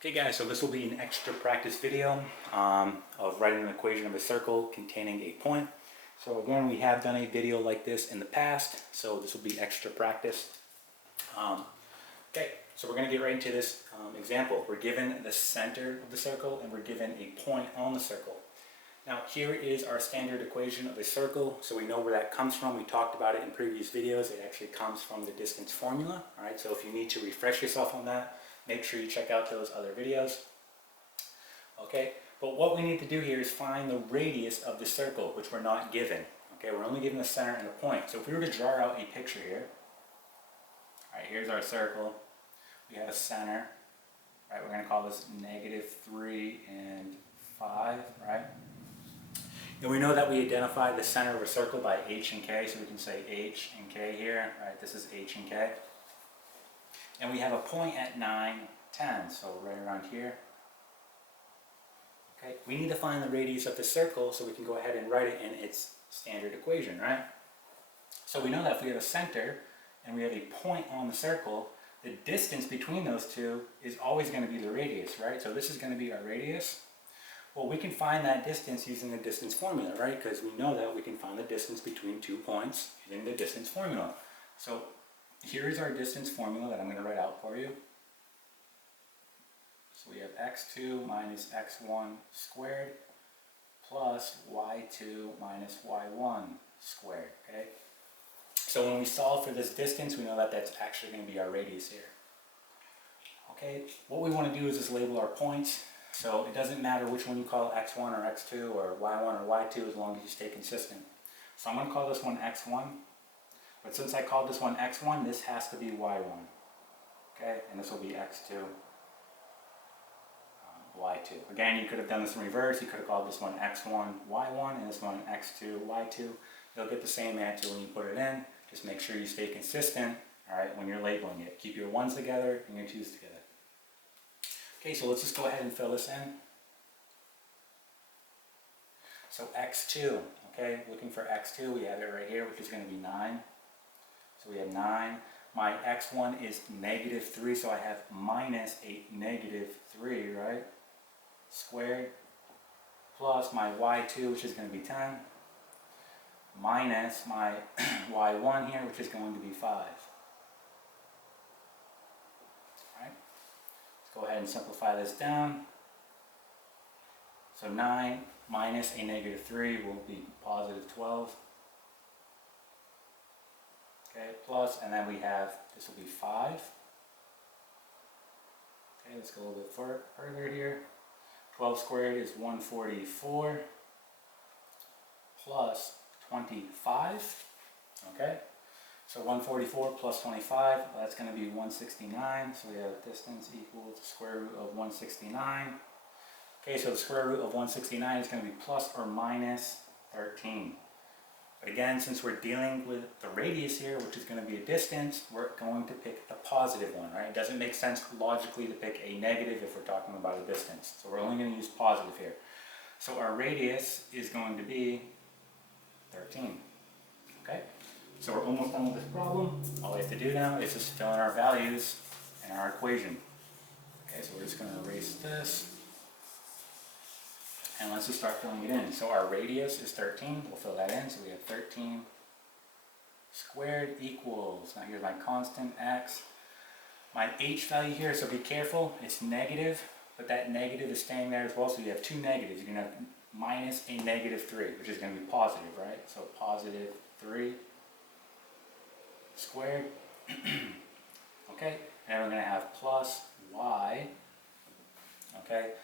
Okay guys, so this will be an extra practice video of writing an equation of a circle containing a point. So again, we have done a video like this in the past, so this will be extra practice. Okay, so we're going to get right into this example. We're given the center of the circle and we're given a point on the circle. Now here is our standard equation of a circle, so we know where that comes from. We talked about it in previous videos. It actually comes from the distance formula. Alright, so if you need to refresh yourself on that, make sure you check out those other videos. Okay, but what we need to do here is find the radius of the circle, which we're not given. Okay, we're only given the center and the point. So if we were to draw out a picture here, alright, here's our circle. We have a center. Right, we're going to call this -3 and 5, right? And we know that we identify the center of a circle by h and k, so we can say h and k here, right? This is h and k. And we have a point at 9, 10, so right around here. Okay, we need to find the radius of the circle so we can go ahead and write it in its standard equation, right? So we know that if we have a center and we have a point on the circle, the distance between those two is always going to be the radius, right? So this is going to be our radius. Well, we can find that distance using the distance formula, right? Because we know that we can find the distance between 2 points using the distance formula. So here is our distance formula that I'm going to write out for you. So we have x2 minus x1 squared plus y2 minus y1 squared, okay? So when we solve for this distance, we know that that's actually going to be our radius here. Okay, what we want to do is just label our points. So it doesn't matter which one you call x1 or x2 or y1 or y2 as long as you stay consistent. So I'm going to call this one x1. But since I called this one x1, this has to be y1. Okay, and this will be x2, y2. Again, you could have done this in reverse. You could have called this one x1, y1, and this one x2, y2. You'll get the same answer when you put it in. Just make sure you stay consistent, all right, when you're labeling it. Keep your 1's together and your 2's together. Okay, so let's just go ahead and fill this in. So x2, okay, looking for x2, we have it right here, which is going to be 9. So we have 9. My x1 is -3, so I have minus a -3, right? Squared. Plus my y2, which is going to be 10. Minus my y1 here, which is going to be 5. Go ahead and simplify this down. So 9 minus a -3 will be positive 12. Okay, plus, and then we have, this will be 5. Okay, let's go a little bit further here. 12 squared is 144 plus 25. Okay. So 144 plus 25, that's going to be 169. So we have distance equals the square root of 169. Okay, so the square root of 169 is going to be plus or minus 13. But again, since we're dealing with the radius here, which is going to be a distance, we're going to pick the positive one, right? It doesn't make sense logically to pick a negative if we're talking about a distance. So we're only going to use positive here. So our radius is going to be 13. Okay? So we're almost done with this problem. All we have to do now is just fill in our values in our equation. Okay, so we're just going to erase this. And let's just start filling it in. So our radius is 13. We'll fill that in. So we have 13 squared equals, now here's my constant x. My h value here, so be careful, it's negative, but that negative is staying there as well. So you have 2 negatives. You're going to have minus a -3, which is going to be positive, right? So positive 3. Squared. Okay, and we're going to have plus y. Okay,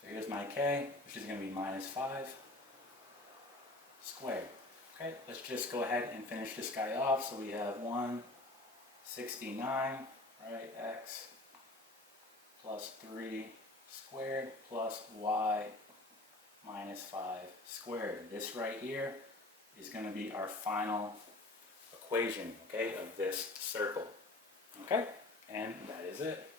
so here's my k, which is going to be -5 squared. Okay, let's just go ahead and finish this guy off. So we have 169, right, x plus 3 squared plus y minus 5 squared. This right here is going to be our final equation, okay, of this circle. Okay, and that is it.